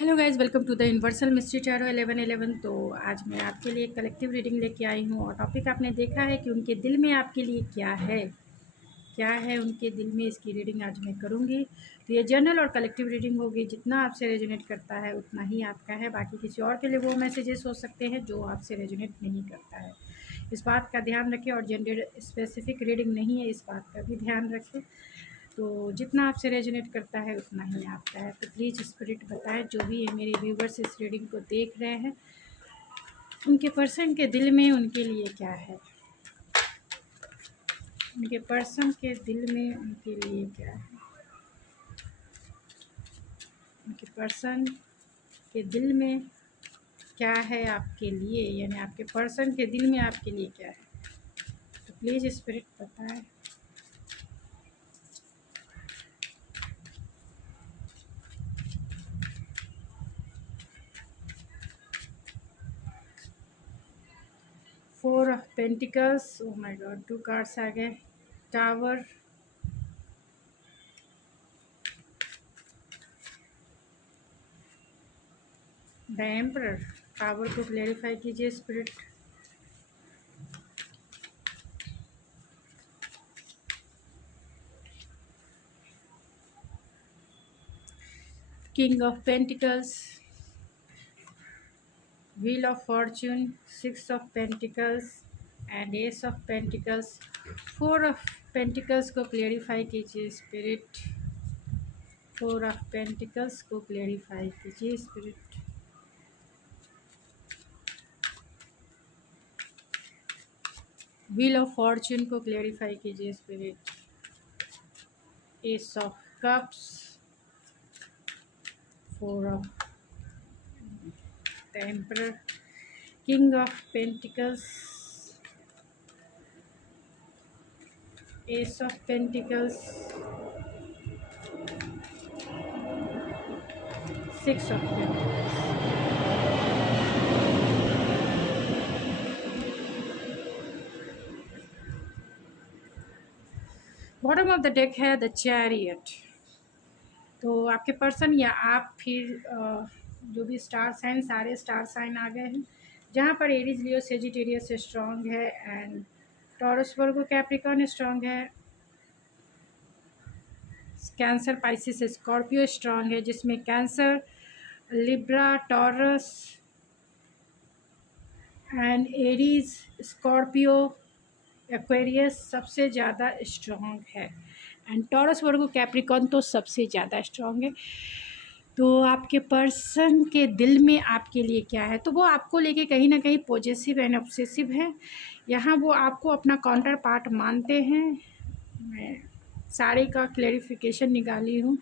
Hello guys, welcome to the universal mystery tarot 1111। तो आज मैं आपके लिए एक कलेक्टिव रीडिंग लेके आई हूँ और टॉपिक आपने देखा है कि उनके दिल में आपके लिए क्या है उनके दिल में। इसकी रीडिंग आज मैं करूँगी। तो ये जनरल और कलेक्टिव रीडिंग होगी। जितना आपसे रेजोनेट करता है उतना ही आपका है। बाकी किसी और के लिए वो मैसेजेस हो सकते हैं जो आपसे रेजोनेट नहीं करता है। इस बात का ध्यान रखें। और जेंडर स्पेसिफिक रीडिंग नहीं है, इस बात का भी ध्यान रखें। तो जितना आपसे रेजोनेट करता है उतना ही आपका है। तो प्लीज़ स्पिरिट बताएं, जो भी है मेरे व्यूवर्स इस रीडिंग को देख रहे हैं, उनके पर्सन के दिल में उनके लिए क्या है। उनके पर्सन के दिल में उनके लिए क्या है। उनके पर्सन के दिल में क्या है आपके लिए, यानी आपके पर्सन के दिल में आपके लिए क्या है। तो प्लीज़ स्पिरिट बताएं। Four of pentacles, oh my god, 2 cards आ गए। Tower, the emperor. टावर को क्लेरिफाई कीजिए spirit. King of Pentacles, Wheel of Fortune, 6 of Pentacles and Ace of Pentacles। 4 of Pentacles को क्लेरिफाई कीजिए स्पिरिट। 4 of Pentacles को clarify कीजिए spirit. Wheel of Fortune को clarify कीजिए spirit. Ace of Cups, 4 of the Emperor, King of Pentacles, Ace of Pentacles, 6 of Pentacles। Bottom of the deck है the chariot. तो आपके person या आप फिर जो भी स्टार साइन, सारे स्टार साइन आ गए हैं, जहाँ पर एरीज, लियो, सेजिटेरियस स्ट्रांग है and taurus, Virgo, Capricorn strong है। कैंसर, पाइसिस, स्कॉर्पियो स्ट्रांग है, जिसमें cancer, Libra, taurus and Aries, Scorpio, Aquarius सबसे ज़्यादा स्ट्रॉन्ग है एंड टॉरस, वर्गो, कैप्रिकॉर्न तो सबसे ज़्यादा स्ट्रॉन्ग है। तो आपके पर्सन के दिल में आपके लिए क्या है, तो वो आपको लेके कहीं ना कहीं पॉजेसिव एंड ऑब्सेसिव है। यहाँ वो आपको अपना काउंटर पार्ट मानते हैं। मैं सारे का क्लेरिफिकेशन निकाली हूँ।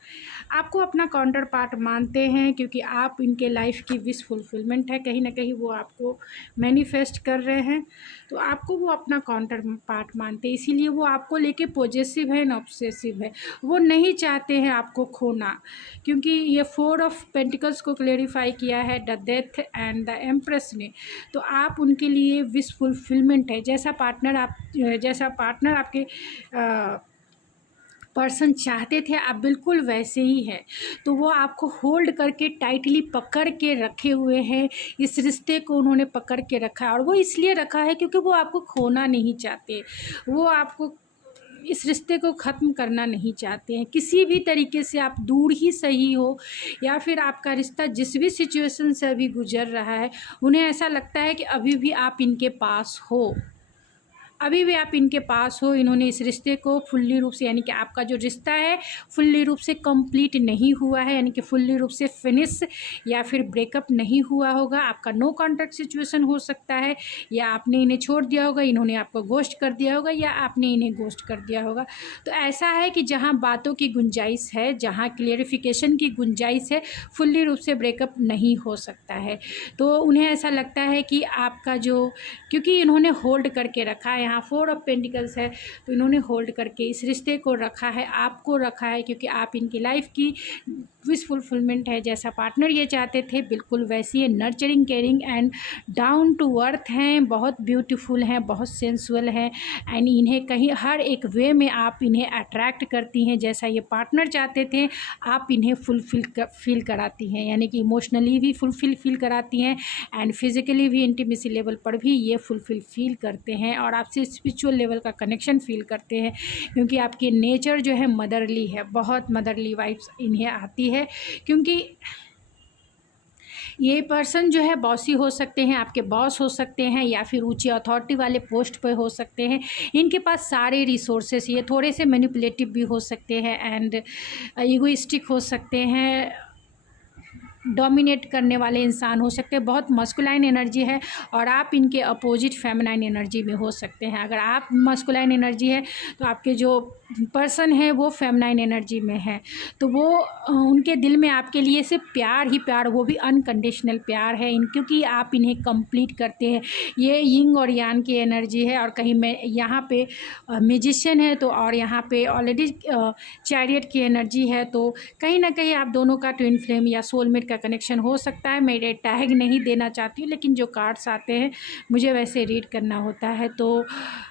आपको अपना काउंटर पार्ट मानते हैं क्योंकि आप इनके लाइफ की विश फुलफिलमेंट है। कहीं ना कहीं वो आपको मैनिफेस्ट कर रहे हैं, तो आपको वो अपना काउंटर पार्ट मानते हैं। इसीलिए वो आपको लेके पॉजेसिव है, ऑब्सेसिव है। वो नहीं चाहते हैं आपको खोना, क्योंकि ये 4 ऑफ पेंटिकल्स को क्लेरिफाई किया है the death and the empress ने। तो आप उनके लिए विश फुलफिलमेंट है। जैसा पार्टनर आपके पर्सन चाहते थे, आप बिल्कुल वैसे ही है। तो वो आपको होल्ड करके टाइटली पकड़ के रखे हुए हैं। इस रिश्ते को उन्होंने पकड़ के रखा है और वो इसलिए रखा है क्योंकि वो आपको खोना नहीं चाहते। वो आपको इस रिश्ते को ख़त्म करना नहीं चाहते हैं। किसी भी तरीके से आप दूर ही सही हो या फिर आपका रिश्ता जिस भी सिचुएशन से अभी गुजर रहा है, उन्हें ऐसा लगता है कि अभी भी आप इनके पास हो, अभी भी आप इनके पास हो। इन्होंने इस रिश्ते को फुल्ली रूप से, यानी कि आपका जो रिश्ता है फुल्ली रूप से कंप्लीट नहीं हुआ है, यानी कि फुल्ली रूप से फिनिश या फिर ब्रेकअप नहीं हुआ होगा। आपका नो कॉन्टैक्ट सिचुएशन हो सकता है, या आपने इन्हें छोड़ दिया होगा, इन्होंने आपको घोस्ट कर दिया होगा, या आपने इन्हें घोस्ट कर दिया होगा। तो ऐसा है कि जहाँ बातों की गुंजाइश है, जहाँ क्लियरिफिकेशन की गुंजाइश है, फुल्ली रूप से ब्रेकअप नहीं हो सकता है। तो उन्हें ऐसा लगता है कि आपका जो, क्योंकि इन्होंने होल्ड करके रखा है, यहाँ 4 ऑफ पेंटिकल्स है, तो इन्होंने होल्ड करके इस रिश्ते को रखा है, आपको रखा है, क्योंकि आप इनकी लाइफ की विश फुलफिलमेंट है। जैसा पार्टनर ये चाहते थे बिल्कुल वैसी है, nurturing, caring and down to earth हैं, बहुत ब्यूटीफुल हैं, बहुत सेंसुअल हैं एंड इन्हें कहीं हर एक वे में आप इन्हें अट्रैक्ट करती हैं। जैसा ये पार्टनर चाहते थे आप इन्हें फील कराती हैं, यानी कि इमोशनली भी फील कराती हैं एंड फिजिकली भी इंटीमेसी लेवल पर भी ये फील करते हैं और आपसे स्पिरिचुअल लेवल का कनेक्शन फील करते हैं, क्योंकि आपकी नेचर जो है मदरली है, बहुत मदरली वाइब्स इन्हें आती है। क्योंकि ये पर्सन जो है बॉसी हो सकते हैं, आपके बॉस हो सकते हैं या फिर ऊंची अथॉरिटी वाले पोस्ट पे हो सकते हैं। इनके पास सारे रिसोर्सेस, ये थोड़े से मैनिपुलेटिव भी हो सकते हैं एंड ईगोइस्टिक हो सकते हैं, डोमिनेट करने वाले इंसान हो सकते हैं। बहुत मस्कुलाइन एनर्जी है और आप इनके अपोजिट फेमिनाइन एनर्जी में हो सकते हैं। अगर आप मस्कुलाइन एनर्जी है तो आपके जो पर्सन है वो फेमिनाइन एनर्जी में है, तो वो उनके दिल में आपके लिए सिर्फ प्यार ही प्यार, वो भी अनकंडीशनल प्यार है क्योंकि आप इन्हें कंप्लीट करते हैं। ये यिंग और यान की एनर्जी है और कहीं मैं यहाँ पे मैजिशियन है तो और यहाँ पे ऑलरेडी चैरियट की एनर्जी है, तो कहीं ना कहीं आप दोनों का ट्विन फ्लेम या सोलमेट का कनेक्शन हो सकता है। मैं टैग नहीं देना चाहती हूँ, लेकिन जो कार्ड्स आते हैं मुझे वैसे रीड करना होता है। तो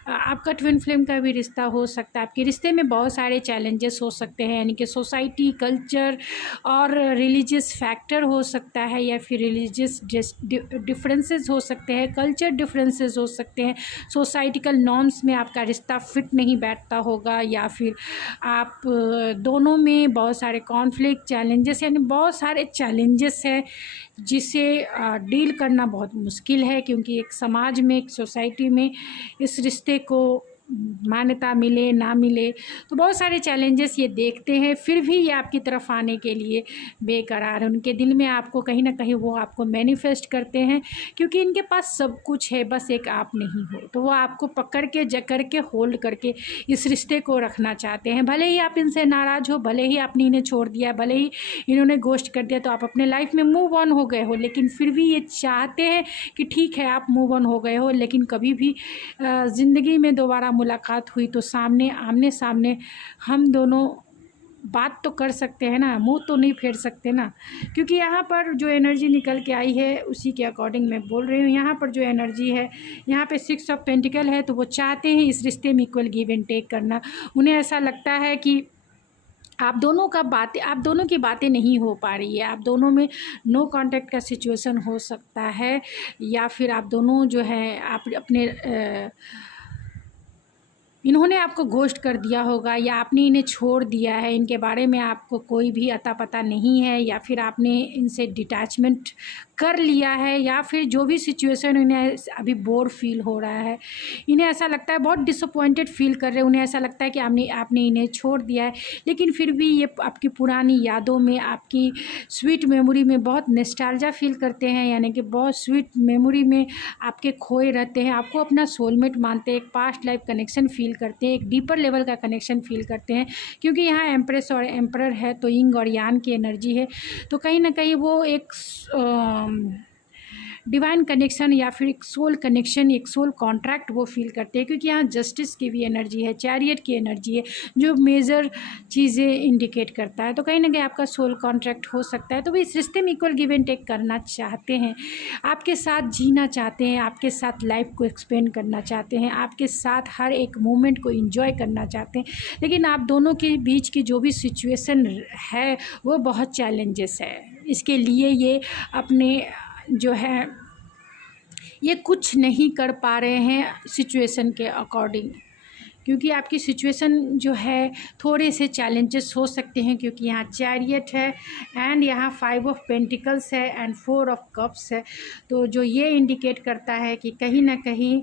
आपका ट्विन फ्लेम का भी रिश्ता हो सकता है। आपके रिश्ते में बहुत सारे चैलेंजेस हो सकते हैं, यानी कि सोसाइटी, कल्चर और रिलीजियस फैक्टर हो सकता है या फिर रिलीजियस डिफरेंसेस हो सकते हैं, कल्चर डिफरेंसेस हो सकते हैं, सोसाइटिकल नॉर्म्स में आपका रिश्ता फिट नहीं बैठता होगा या फिर आप दोनों में बहुत सारे कॉन्फ्लिक्ट, चैलेंजेस, यानी बहुत सारे चैलेंजेस है जिसे डील करना बहुत मुश्किल है, क्योंकि एक समाज में, एक सोसाइटी में इस रिश्ते को मान्यता मिले ना मिले तो बहुत सारे चैलेंजेस ये देखते हैं, फिर भी ये आपकी तरफ आने के लिए बेकरार है। उनके दिल में आपको कहीं ना कहीं वो आपको मैनिफेस्ट करते हैं, क्योंकि इनके पास सब कुछ है, बस एक आप नहीं हो। तो वो आपको पकड़ के जकड़ के होल्ड करके इस रिश्ते को रखना चाहते हैं। भले ही आप इनसे नाराज़ हो, भले ही आपने इन्हें छोड़ दिया, भले ही इन्होंने घोस्ट कर दिया, तो आप अपने लाइफ में मूव ऑन हो गए हो, लेकिन फिर भी ये चाहते हैं कि ठीक है आप मूव ऑन हो गए हो, लेकिन कभी भी ज़िंदगी में दोबारा मुलाकात हुई तो सामने आमने सामने हम दोनों बात तो कर सकते हैं ना, मुंह तो नहीं फेर सकते ना। क्योंकि यहाँ पर जो एनर्जी निकल के आई है उसी के अकॉर्डिंग मैं बोल रही हूँ। यहाँ पर जो एनर्जी है, यहाँ पे 6 ऑफ पेंटिकल है, तो वो चाहते हैं इस रिश्ते में इक्वल गिव एंड टेक करना। उन्हें ऐसा लगता है कि आप दोनों की बातें नहीं हो पा रही है, आप दोनों में नो कांटेक्ट का सिचुएशन हो सकता है, या फिर आप दोनों जो है आप अपने इन्होंने आपको घोस्ट कर दिया होगा या आपने इन्हें छोड़ दिया है, इनके बारे में आपको कोई भी अता पता नहीं है, या फिर आपने इनसे डिटैचमेंट कर लिया है, या फिर जो भी सिचुएशन इन्हें अभी बोर फील हो रहा है, इन्हें ऐसा लगता है, बहुत डिसअपॉइंटेड फील कर रहे हैं, उन्हें ऐसा लगता है कि आपने इन्हें छोड़ दिया है। लेकिन फिर भी ये आपकी पुरानी यादों में, आपकी स्वीट मेमोरी में बहुत नॉस्टैल्जिया फील करते हैं, यानी कि बहुत स्वीट मेमोरी में आपके खोए रहते हैं, आपको अपना सोलमेट मानते हैं, एक पास्ट लाइफ कनेक्शन फील करते हैं, एक डीपर लेवल का कनेक्शन फील करते हैं। क्योंकि यहाँ एम्प्रेस और एम्परर है, तो यिंग और यान की एनर्जी है, तो कहीं ना कहीं वो एक डिवाइन कनेक्शन या फिर एक सोल कनेक्शन, एक सोल कॉन्ट्रैक्ट वो फील करते हैं। क्योंकि यहाँ जस्टिस की भी एनर्जी है, चैरियट की एनर्जी है, जो मेजर चीज़ें इंडिकेट करता है। तो कहीं ना कहीं आपका सोल कॉन्ट्रैक्ट हो सकता है, तो वो इस रिश्ते में इक्वल गिव एंड टेक करना चाहते हैं, आपके साथ जीना चाहते हैं, आपके साथ लाइफ को एक्सपेंड करना चाहते हैं, आपके साथ हर एक मोमेंट को इंजॉय करना चाहते हैं। लेकिन आप दोनों के बीच की जो भी सिचुएशन है वो बहुत चैलेंजेस है, इसके लिए ये अपने जो है ये कुछ नहीं कर पा रहे हैं सिचुएशन के अकॉर्डिंग, क्योंकि आपकी सिचुएशन जो है थोड़े से चैलेंजेस हो सकते हैं। क्योंकि यहाँ चैरियट है एंड यहाँ 5 ऑफ पेंटिकल्स है एंड 4 ऑफ कप्स है, तो जो ये इंडिकेट करता है कि कहीं ना कहीं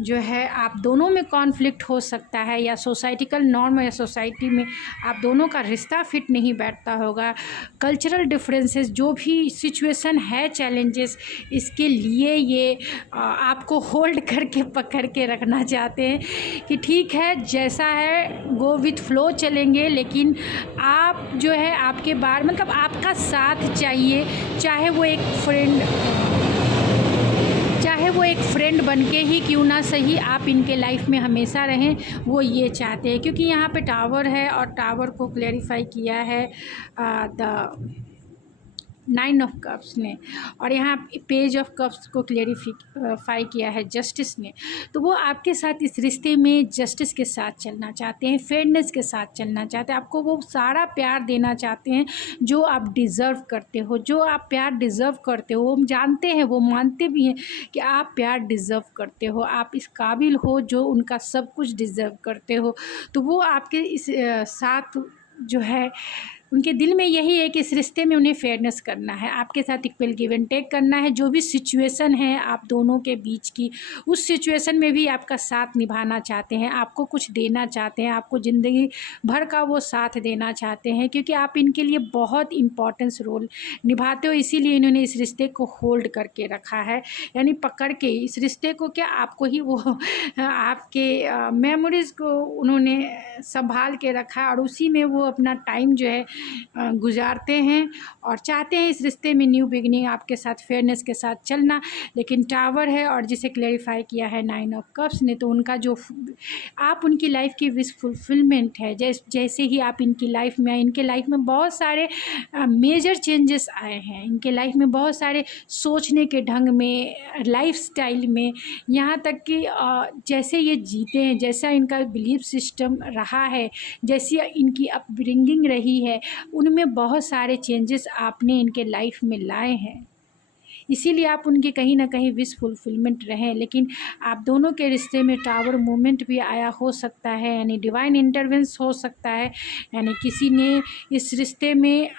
जो है आप दोनों में कॉन्फ्लिक्ट हो सकता है, या सोसाइटिकल नॉर्म या सोसाइटी में आप दोनों का रिश्ता फिट नहीं बैठता होगा। कल्चरल डिफरेंसेस, जो भी सिचुएशन है, चैलेंजेस, इसके लिए ये आपको होल्ड करके पकड़ के रखना चाहते हैं कि ठीक है जैसा है गो विथ फ्लो चलेंगे, लेकिन आप जो है आपके बार मतलब आपका साथ चाहिए, चाहे वो एक फ्रेंड, चाहे चाहे वो एक फ्रेंड बन के ही क्यों ना सही आप इनके लाइफ में हमेशा रहें, वो ये चाहते हैं। क्योंकि यहाँ पे टावर है और टावर को क्लेरिफाई किया है द 9 ऑफ कप्स ने, और यहाँ पेज ऑफ कप्स को क्लेरिफाई किया है जस्टिस ने। तो वो आपके साथ इस रिश्ते में जस्टिस के साथ चलना चाहते हैं, फेयरनेस के साथ चलना चाहते हैं, आपको वो सारा प्यार देना चाहते हैं जो आप डिज़र्व करते हो। जो आप प्यार डिज़र्व करते हो वो जानते हैं, वो मानते भी हैं कि आप प्यार डिज़र्व करते हो, आप इस काबिल हो जो उनका सब कुछ डिज़र्व करते हो। तो वो आपके इस साथ जो है, उनके दिल में यही है कि इस रिश्ते में उन्हें फेयरनेस करना है, आपके साथ इक्वल गिव एंड टेक करना है। जो भी सिचुएशन है आप दोनों के बीच की, उस सिचुएशन में भी आपका साथ निभाना चाहते हैं, आपको कुछ देना चाहते हैं, आपको ज़िंदगी भर का वो साथ देना चाहते हैं। क्योंकि आप इनके लिए बहुत इम्पोर्टेंस रोल निभाते हो, इसीलिए इन्होंने इस रिश्ते को होल्ड करके रखा है, यानी पकड़ के इस रिश्ते को। क्या आपको ही वो आपके मेमोरीज़ को उन्होंने संभाल के रखा, और उसी में वो अपना टाइम जो है गुजारते हैं और चाहते हैं इस रिश्ते में न्यू बिगनिंग, आपके साथ फेयरनेस के साथ चलना। लेकिन टावर है और जिसे क्लेरिफाई किया है 9 ऑफ कप्स ने, तो उनका जो आप उनकी लाइफ की विश फुलफिलमेंट है। जैसे ही आप इनकी लाइफ में आए, इनके लाइफ में बहुत सारे मेजर चेंजेस आए हैं, इनके लाइफ में बहुत सारे सोचने के ढंग में, लाइफस्टाइल में, यहाँ तक कि जैसे ये जीते हैं, जैसा इनका बिलीफ सिस्टम रहा है, जैसी इनकी अपब्रिंगिंग रही है, उनमें बहुत सारे चेंजेस आपने इनके लाइफ में लाए हैं। इसीलिए आप उनके कहीं ना कहीं विश फुलफिलमेंट रहें। लेकिन आप दोनों के रिश्ते में टावर मूवमेंट भी आया हो सकता है, यानी डिवाइन इंटरवेंस हो सकता है, यानी किसी ने इस रिश्ते में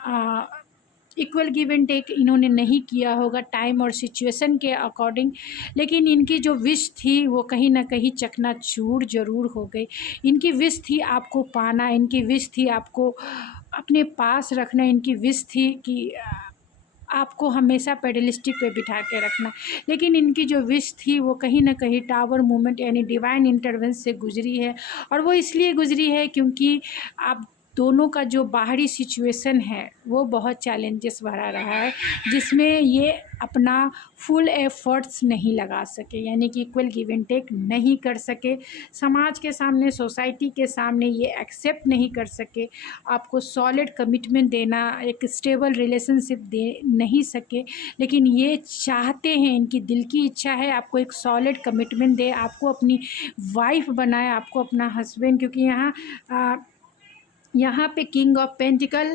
इक्वल गिव एंड टेक इन्होंने नहीं किया होगा टाइम और सिचुएशन के अकॉर्डिंग। लेकिन इनकी जो विश थी वो कहीं ना कहीं चकनाचूर ज़रूर हो गई। इनकी विश थी आपको पाना, इनकी विश थी आपको अपने पास रखना, इनकी विश थी कि आपको हमेशा पेडलिस्टिक पे बिठा के रखना। लेकिन इनकी जो विश थी वो कहीं ना कहीं टावर मूवमेंट यानी डिवाइन इंटरवेंस से गुजरी है। और वो इसलिए गुजरी है क्योंकि आप दोनों का जो बाहरी सिचुएशन है वो बहुत चैलेंजेस भरा रहा है, जिसमें ये अपना फुल एफर्ट्स नहीं लगा सके, यानी कि इक्वल गिव एंड टेक नहीं कर सके। समाज के सामने, सोसाइटी के सामने ये एक्सेप्ट नहीं कर सके, आपको सॉलिड कमिटमेंट देना, एक स्टेबल रिलेशनशिप दे नहीं सके। लेकिन ये चाहते हैं, इनकी दिल की इच्छा है आपको एक सॉलिड कमिटमेंट दे, आपको अपनी वाइफ बनाए, आपको अपना हस्बैंड। क्योंकि यहाँ पे king of pentacle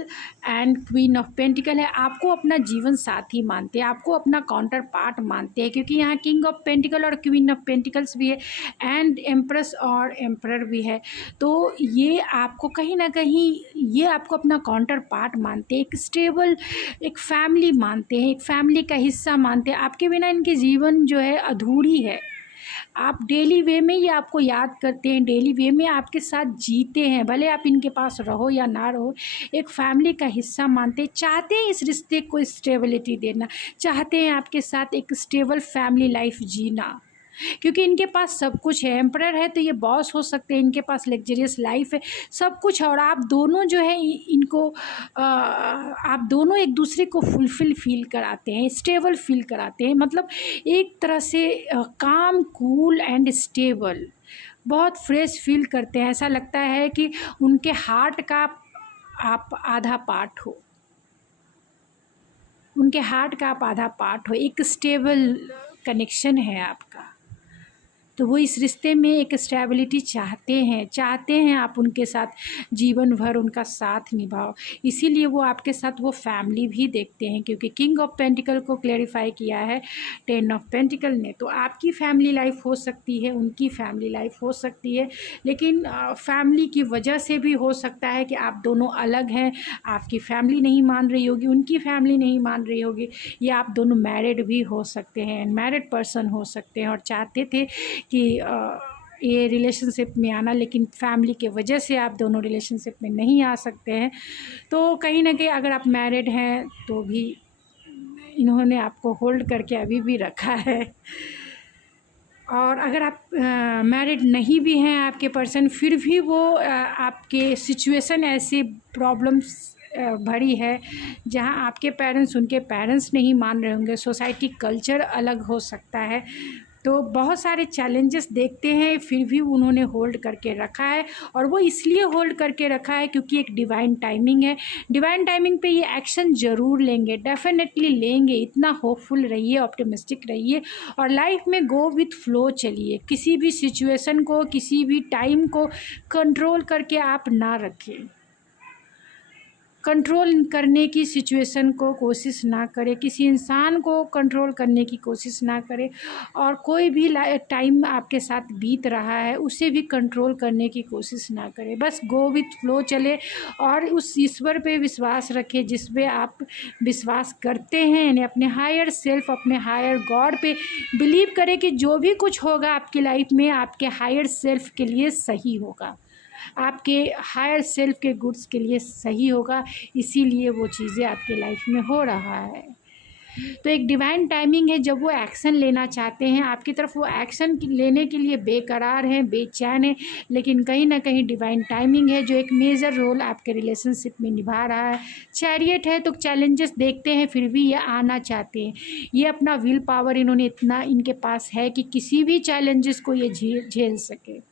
and queen of pentacle है, आपको अपना जीवन साथी मानते हैं, आपको अपना काउंटर पार्ट मानते हैं। क्योंकि यहाँ किंग ऑफ पेंटिकल और क्वीन ऑफ पेंटिकल्स भी है एंड एम्प्रेस और एम्परर भी है। तो ये आपको कहीं ना कहीं ये आपको अपना काउंटर पार्ट मानते हैं, एक स्टेबल एक फैमिली मानते हैं, एक फैमिली का हिस्सा मानते हैं। आपके बिना इनके जीवन जो है अधूरी है। आप डेली वे में ये आपको याद करते हैं, डेली वे में आपके साथ जीते हैं, भले आप इनके पास रहो या ना रहो, एक फैमिली का हिस्सा मानते हैं। चाहते हैं इस रिश्ते को स्टेबिलिटी देना, चाहते हैं आपके साथ एक स्टेबल फैमिली लाइफ जीना। क्योंकि इनके पास सब कुछ है, एम्परर है तो ये बॉस हो सकते हैं, इनके पास लग्जरियस लाइफ है, सब कुछ। और आप दोनों जो है इनको आप दोनों एक दूसरे को फुलफिल फील कराते हैं, स्टेबल फील कराते हैं। मतलब एक तरह से काम, कूल एंड स्टेबल, बहुत फ्रेश फील करते हैं। ऐसा लगता है कि उनके हार्ट का आप आधा पार्ट हो, उनके हार्ट का आप आधा पार्ट हो, एक स्टेबल कनेक्शन है आपका। तो वो इस रिश्ते में एक स्टेबिलिटी चाहते हैं आप उनके साथ जीवन भर उनका साथ निभाओ। इसीलिए वो आपके साथ वो फैमिली भी देखते हैं। क्योंकि किंग ऑफ पेंटिकल को क्लेरिफाई किया है 10 ऑफ पेंटिकल ने। तो आपकी फैमिली लाइफ हो सकती है, उनकी फैमिली लाइफ हो सकती है, लेकिन फैमिली की वजह से भी हो सकता है कि आप दोनों अलग हैं, आपकी फैमिली नहीं मान रही होगी, उनकी फैमिली नहीं मान रही होगी, या आप दोनों मैरिड भी हो सकते हैं, मैरिड पर्सन हो सकते हैं और चाहते थे कि ये रिलेशनशिप में आना, लेकिन फैमिली के वजह से आप दोनों रिलेशनशिप में नहीं आ सकते हैं। तो कहीं ना कहीं अगर आप मैरिड हैं तो भी इन्होंने आपको होल्ड करके अभी भी रखा है। और अगर आप मैरिड नहीं भी हैं आपके पर्सन, फिर भी वो आपके सिचुएशन ऐसे प्रॉब्लम्स भरी है, जहाँ आपके पेरेंट्स उनके पेरेंट्स नहीं मान रहे होंगे, सोसाइटी कल्चर अलग हो सकता है। तो बहुत सारे चैलेंजेस देखते हैं, फिर भी उन्होंने होल्ड करके रखा है। और वो इसलिए होल्ड करके रखा है क्योंकि एक डिवाइन टाइमिंग है। डिवाइन टाइमिंग पे ये एक्शन ज़रूर लेंगे, डेफिनेटली लेंगे। इतना होपफुल रहिए, ऑप्टिमिस्टिक रहिए और लाइफ में गो विथ फ्लो चलिए। किसी भी सिचुएशन को, किसी भी टाइम को कंट्रोल करके आप ना रखें, कंट्रोल करने की सिचुएशन को कोशिश ना करें, किसी इंसान को कंट्रोल करने की कोशिश ना करें। और कोई भी टाइम आपके साथ बीत रहा है उसे भी कंट्रोल करने की कोशिश ना करें। बस गो विथ फ्लो चले और उस ईश्वर पे विश्वास रखें जिस पे आप विश्वास करते हैं, यानी अपने हायर सेल्फ, अपने हायर गॉड पे बिलीव करें कि जो भी कुछ होगा आपकी लाइफ में आपके हायर सेल्फ के लिए सही होगा, आपके हायर सेल्फ के गुड्स के लिए सही होगा। इसीलिए वो चीज़ें आपके लाइफ में हो रहा है। तो एक डिवाइन टाइमिंग है, जब वो एक्शन लेना चाहते हैं आपकी तरफ, वो एक्शन लेने के लिए बेकरार हैं, बेचैन हैं, लेकिन कहीं ना कहीं डिवाइन टाइमिंग है जो एक मेजर रोल आपके रिलेशनशिप में निभा रहा है। चैरियट है तो चैलेंजेस देखते हैं फिर भी ये आना चाहते हैं। ये अपना विल पावर इन्होंने इतना इनके पास है कि किसी भी चैलेंजेस को ये झेल सके।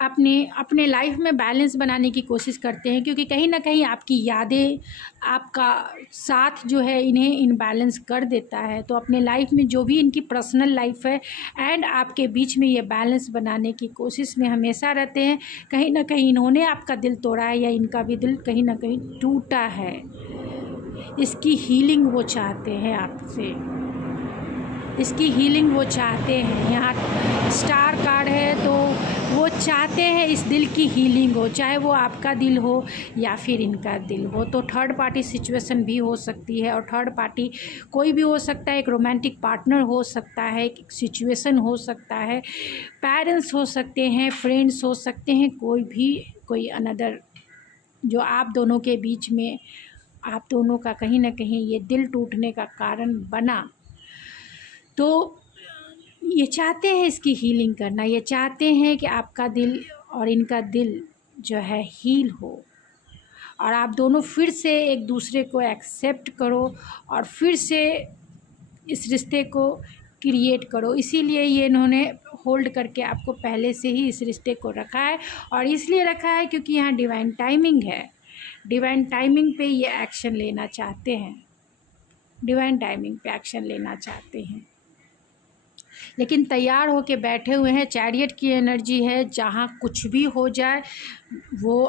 अपने लाइफ में बैलेंस बनाने की कोशिश करते हैं, क्योंकि कहीं ना कहीं आपकी यादें, आपका साथ जो है इन्हें इनबैलेंस कर देता है। तो अपने लाइफ में जो भी इनकी पर्सनल लाइफ है एंड आपके बीच में ये बैलेंस बनाने की कोशिश में हमेशा रहते हैं। कहीं ना कहीं इन्होंने आपका दिल तोड़ा है या इनका भी दिल कहीं ना कहीं टूटा है। इसकी हीलिंग वो चाहते हैं आपसे, इसकी हीलिंग वो चाहते हैं। यहाँ स्टार कार्ड है तो वो चाहते हैं इस दिल की हीलिंग हो, चाहे वो आपका दिल हो या फिर इनका दिल हो। तो थर्ड पार्टी सिचुएशन भी हो सकती है, और थर्ड पार्टी कोई भी हो सकता है। एक रोमांटिक पार्टनर हो सकता है, एक सिचुएशन हो सकता है, पेरेंट्स हो सकते हैं, फ्रेंड्स हो सकते हैं, कोई अनदर जो आप दोनों के बीच में, आप दोनों का कहीं ना कहीं ये दिल टूटने का कारण बना। तो ये चाहते हैं इसकी हीलिंग करना, ये चाहते हैं कि आपका दिल और इनका दिल जो है हील हो और आप दोनों फिर से एक दूसरे को एक्सेप्ट करो और फिर से इस रिश्ते को क्रिएट करो। इसीलिए ये इन्होंने होल्ड करके आपको पहले से ही इस रिश्ते को रखा है, और इसलिए रखा है क्योंकि यहाँ डिवाइन टाइमिंग है। डिवाइन टाइमिंग पे ये एक्शन लेना चाहते हैं, डिवाइन टाइमिंग पे एक्शन लेना चाहते हैं, लेकिन तैयार होके बैठे हुए हैं। चैरियट की एनर्जी है, जहाँ कुछ भी हो जाए वो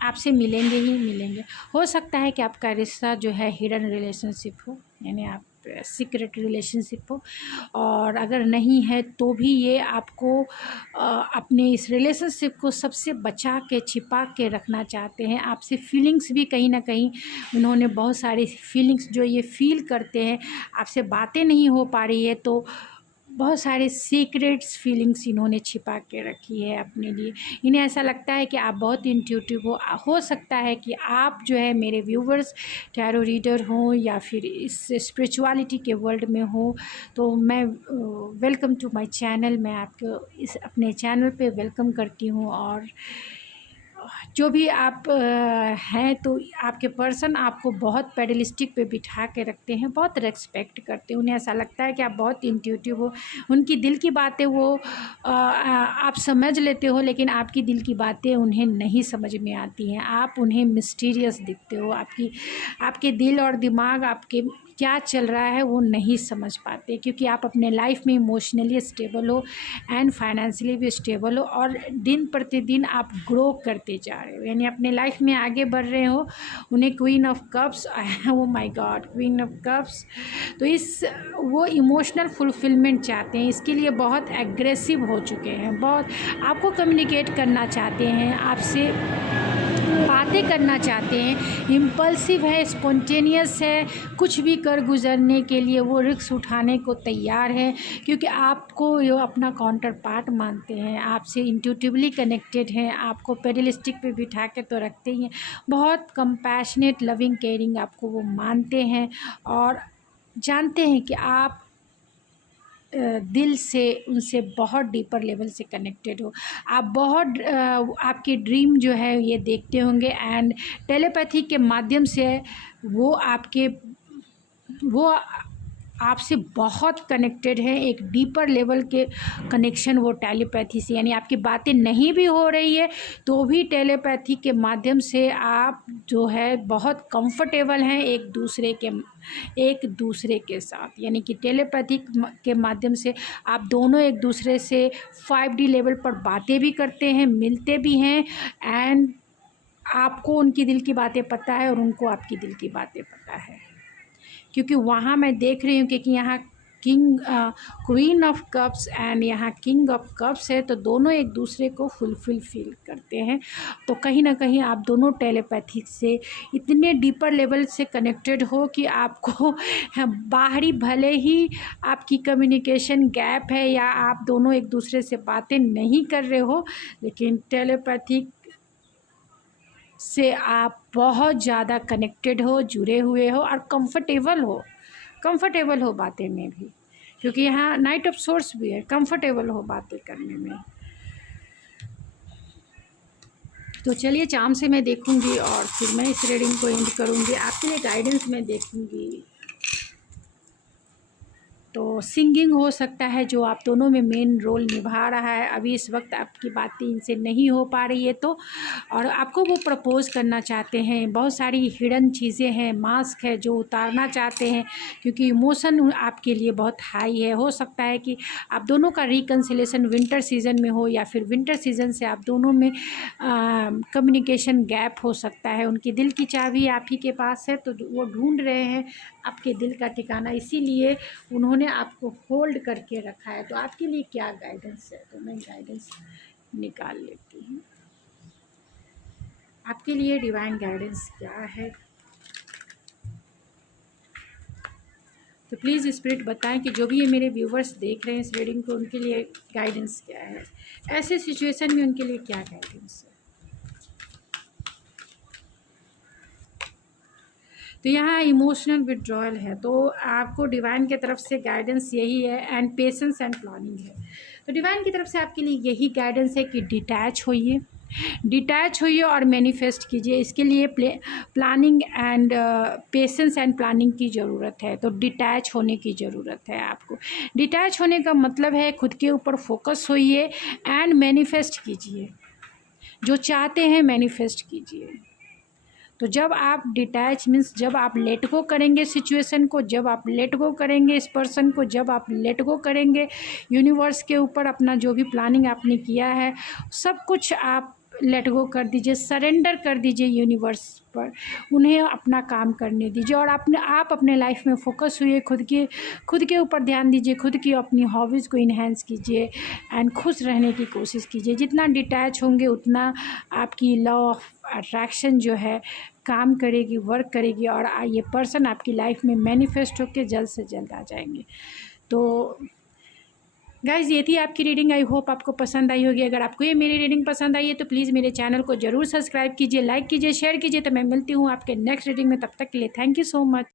आपसे मिलेंगे ही मिलेंगे। हो सकता है कि आपका रिश्ता जो है हिडन रिलेशनशिप हो, यानी आप सीक्रेट रिलेशनशिप हो, और अगर नहीं है तो भी ये आपको अपने इस रिलेशनशिप को सबसे बचा के छिपा के रखना चाहते हैं। आपसे फीलिंग्स भी कहीं ना कहीं उन्होंने बहुत सारी फीलिंग्स जो ये फील करते हैं, आपसे बातें नहीं हो पा रही है तो बहुत सारे सीक्रेट्स फीलिंग्स इन्होंने छिपा के रखी है अपने लिए। इन्हें ऐसा लगता है कि आप बहुत इंट्यूटिव हो सकता है कि आप जो है मेरे व्यूवर्स टैरो रीडर हों या फिर इस स्पिरिचुअलिटी के वर्ल्ड में हो। तो मैं वेलकम टू माय चैनल, मैं आपको इस अपने चैनल पे वेलकम करती हूँ। और जो भी आप हैं तो आपके पर्सन आपको बहुत पेडलिस्टिक पे बिठा के रखते हैं, बहुत रेस्पेक्ट करते हैं। उन्हें ऐसा लगता है कि आप बहुत इंट्यूटिव हो, उनकी दिल की बातें वो आप समझ लेते हो, लेकिन आपकी दिल की बातें उन्हें नहीं समझ में आती हैं। आप उन्हें मिस्टीरियस दिखते हो, आपके दिल और दिमाग आपके क्या चल रहा है वो नहीं समझ पाते, क्योंकि आप अपने लाइफ में इमोशनली स्टेबल हो एंड फाइनेंशियली भी स्टेबल हो, और दिन प्रतिदिन आप ग्रो करते जा रहे हो, यानी अपने लाइफ में आगे बढ़ रहे हो। उन्हें queen of cups, O my God, queen of cups, तो वो इमोशनल फुलफिलमेंट चाहते हैं। इसके लिए बहुत एग्रेसिव हो चुके हैं, बहुत आपको कम्युनिकेट करना चाहते हैं, आपसे बातें करना चाहते हैं, इम्पल्सिव है, स्पॉन्टेनियस है, कुछ भी कर गुजरने के लिए वो रिस्क उठाने को तैयार है, क्योंकि आपको वो अपना काउंटर पार्ट मानते हैं, आपसे इंट्यूटिवली कनेक्टेड हैं, आपको पेडलिस्टिक पे बिठा के तो रखते ही हैं, बहुत कंपैशनेट, लविंग, केयरिंग आपको वो मानते हैं और जानते हैं कि आप दिल से उनसे बहुत डीपर लेवल से कनेक्टेड हो। आप बहुत आपकी ड्रीम जो है ये देखते होंगे एंड टेलीपैथी के माध्यम से वो आपसे बहुत कनेक्टेड है, एक डीपर लेवल के कनेक्शन वो टेलीपैथी से, यानी आपकी बातें नहीं भी हो रही है तो भी टेलीपैथी के माध्यम से आप जो है बहुत कंफर्टेबल हैं एक दूसरे के साथ, यानी कि टेलीपैथी के माध्यम से आप दोनों एक दूसरे से 5D लेवल पर बातें भी करते हैं, मिलते भी हैं एंड आपको उनकी दिल की बातें पता है और उनको आपकी दिल की बातें पता है। क्योंकि वहाँ मैं देख रही हूँ कि यहाँ क्वीन ऑफ कप्स एंड यहाँ किंग ऑफ कप्स है, तो दोनों एक दूसरे को फुलफिल फील करते हैं। तो कहीं ना कहीं आप दोनों टेलीपैथी से इतने डीपर लेवल से कनेक्टेड हो कि आपको बाहरी भले ही आपकी कम्युनिकेशन गैप है या आप दोनों एक दूसरे से बातें नहीं कर रहे हो, लेकिन टेलीपैथिक से आप बहुत ज़्यादा कनेक्टेड हो, जुड़े हुए हो और कंफर्टेबल हो बातें में भी, क्योंकि यहाँ नाइट ऑफ सोर्स भी है, कंफर्टेबल हो बातें करने में। तो चलिए चाम से मैं देखूंगी और फिर मैं इस रीडिंग को एंड करूंगी। आपके लिए गाइडेंस मैं देखूंगी। तो सिंगिंग हो सकता है जो आप दोनों में मेन रोल निभा रहा है। अभी इस वक्त आपकी बातें इनसे नहीं हो पा रही है तो, और आपको वो प्रपोज़ करना चाहते हैं। बहुत सारी हिडन चीज़ें हैं, मास्क है जो उतारना चाहते हैं, क्योंकि इमोशन आपके लिए बहुत हाई है। हो सकता है कि आप दोनों का रिकन्सिलेशन विंटर सीज़न में हो या फिर विंटर सीज़न से आप दोनों में कम्युनिकेशन गैप हो सकता है। उनकी दिल की चाबी आप ही के पास है तो वो ढूंढ रहे हैं आपके दिल का ठिकाना, इसीलिए उन्होंने आपको होल्ड करके रखा है। तो आपके लिए क्या गाइडेंस है, तो मैं गाइडेंस निकाल लेती हूँ। आपके लिए डिवाइन गाइडेंस क्या है, तो प्लीज़ स्पिरिट बताएं कि जो भी ये मेरे व्यूवर्स देख रहे हैं इस रीडिंग को, उनके लिए गाइडेंस क्या है, ऐसे सिचुएशन में उनके लिए क्या गाइडेंस है। तो यहाँ इमोशनल विड्रॉयल है, तो आपको डिवाइन की तरफ से गाइडेंस यही है एंड पेशेंस एंड प्लानिंग है। तो डिवाइन की तरफ से आपके लिए यही गाइडेंस है कि डिटैच होइए और मैनिफेस्ट कीजिए। इसके लिए planning and patience and planning की ज़रूरत है। तो डिटैच होने की ज़रूरत है आपको। डिटैच होने का मतलब है खुद के ऊपर फोकस होइए एंड मैनिफेस्ट कीजिए, जो चाहते हैं मैनिफेस्ट कीजिए। तो जब आप डिटैच मीन्स जब आप लेट गो करेंगे सिचुएशन को, जब आप लेट गो करेंगे इस पर्सन को, जब आप लेट गो करेंगे यूनिवर्स के ऊपर, अपना जो भी प्लानिंग आपने किया है सब कुछ आप लेट गो कर दीजिए, सरेंडर कर दीजिए यूनिवर्स पर, उन्हें अपना काम करने दीजिए और आप अपने लाइफ में फोकस हुए, खुद के ऊपर ध्यान दीजिए, खुद की अपनी हॉबीज़ को इन्हेंस कीजिए एंड खुश रहने की कोशिश कीजिए। जितना डिटैच होंगे उतना आपकी लॉ ऑफ अट्रैक्शन जो है काम करेगी, वर्क करेगी और ये पर्सन आपकी लाइफ में मैनिफेस्ट होकर जल्द से जल्द आ जाएंगे। तो गाइज़ ये थी आपकी रीडिंग। आई होप आपको पसंद आई होगी। अगर आपको ये मेरी रीडिंग पसंद आई है तो प्लीज़ मेरे चैनल को ज़रूर सब्सक्राइब कीजिए, लाइक कीजिए, शेयर कीजिए। तो मैं मिलती हूँ आपके नेक्स्ट रीडिंग में, तब तक के लिए थैंक यू सो मच।